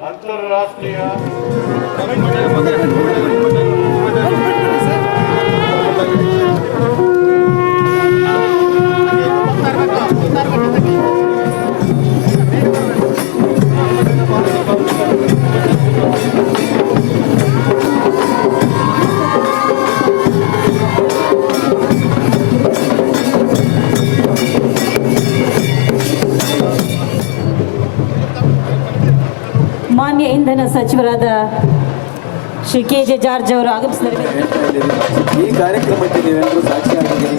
ಅಂತಾರಾಷ್ಟ್ರೀಯ ಮಾನ್ಯ ಇಂಧನ ಸಚಿವರಾದ ಶ್ರೀ ಕೆ ಜೆ ಜಾರ್ಜ್ ಅವರು ಆಗಮಿಸಿದ್ದಾರೆ. ಈ ಕಾರ್ಯಕ್ರಮಕ್ಕೆ ನೀವೆಲ್ಲರೂ ಸಾಕ್ಷಿಯಾಗಿದ್ದೀರಿ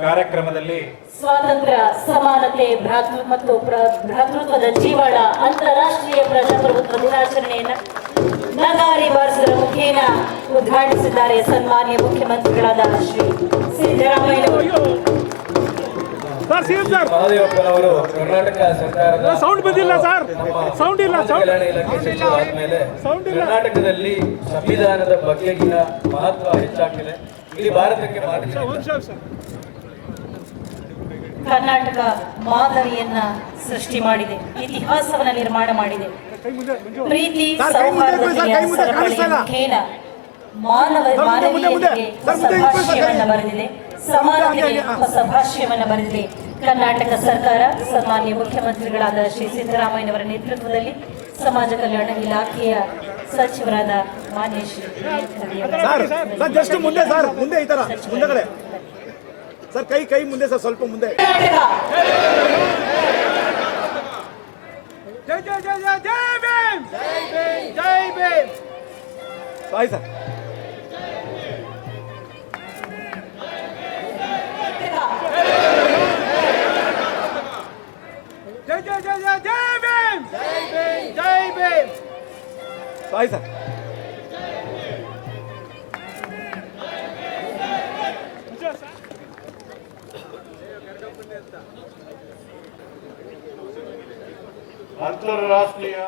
ಕಾರ್ಯಕ್ರಮದಲ್ಲಿ ಸ್ವಾತಂತ್ರ್ಯ ಸಮಾನತೆ ಭ್ರಾತೃ ಮತ್ತು ಭ್ರಾತೃತ್ವದ ಜೀವನ ಅಂತಾರಾಷ್ಟ್ರೀಯ ಪ್ರಜಾಪ್ರಭುತ್ವ ದಿನಾಚರಣೆಯನ್ನು ನಗಾರಿ ಬಾರಿಸುವ ಮುಖೇನ ಉದ್ಘಾಟಿಸಿದ್ದಾರೆ ಸನ್ಮಾನ್ಯ ಮುಖ್ಯಮಂತ್ರಿಗಳಾದ ಶ್ರೀ ಸಿದ್ದರಾಮಯ್ಯ ಮಹದೇವಪ್ಪನವರು ಕರ್ನಾಟಕ ಸರ್ಕಾರದ ಸೌಂಡ್ ಬಂದಿಲ್ಲ ಸರ್ ಸೌಂಡ್ ಇಲ್ಲ ಕಲ್ಯಾಣ ಇಲಾಖೆ ಸಚಿವರಾದ್ಮೇಲೆ ಸೌಂಡ್ ಕರ್ನಾಟಕದಲ್ಲಿ ಸಂವಿಧಾನದ ಬಗೆಗಿನ ಮಹತ್ವ ಹೆಚ್ಚಾಗಿದೆ ಇಡೀ ಭಾರತಕ್ಕೆ ಸರ್ ಕರ್ನಾಟಕ ಮಾದರಿಯನ್ನ ಸೃಷ್ಟಿ ಮಾಡಿದೆ ಇತಿಹಾಸವನ್ನ ನಿರ್ಮಾಣ ಮಾಡಿದೆ ಮುಂದೆ ಪ್ರೀತಿ ಮುಂದೆ ಸೌಹಾರ್ದತೆಯ ಮುಂದೆ. ಮಾನವ ಮುಂದೆ, ಮುಂದೆ, ಮುಂದೆ. ಮಾನವೀಯತೆಗೆ ಹೊಸ ಮುಂದೆ ಭಾಷ್ಯವನ್ನ. ಬರೆದಿದೆ ಸಮಾನತೆಗೆ. ಹೊಸ ಭಾಷ್ಯವನ್ನ ಬರೆದಿದೆ ಕರ್ನಾಟಕ ಸರ್ಕಾರ ಸನ್ಮಾನ್ಯ ಮುಖ್ಯಮಂತ್ರಿಗಳಾದ ಶ್ರೀ ಸಿದ್ದರಾಮಯ್ಯನವರ ನೇತೃತ್ವದಲ್ಲಿ ಸಮಾಜ ಕಲ್ಯಾಣ ಇಲಾಖೆಯ ಸಚಿವರಾದ ಮಾನ್ಯ ಶ್ರೀ ಸರ್ ಸರ್ ಜಸ್ಟ್ ಮುಂದೆ ಸರ್ ಮುಂದೆ ಈ ತರ ಮುಂದೆಗಡೆ ಸರ್ ಕೈ ಕೈ ಮುಂದೆ ಸರ್ ಸ್ವಲ್ಪ ಮುಂದೆ ಕರ್ನಾಟಕ ಜೈ ಜೈ ಜೈ ಜೈ ಜೈ ಭೀಮ್ ಜೈ ಭೀಮ್ ಜೈ ಭೀಮ್ ಸಾಯಿ ಸರ್ ಜೈ ಜೈ ಜೈ ಜೈ ಜೈ ಭೀಮ್ ಜೈ ಭೀಮ್ ಜೈ ಭೀಮ್ ಸಾಯಿ ಸರ್ ಅಂತಾರಾಷ್ಟ್ರೀಯ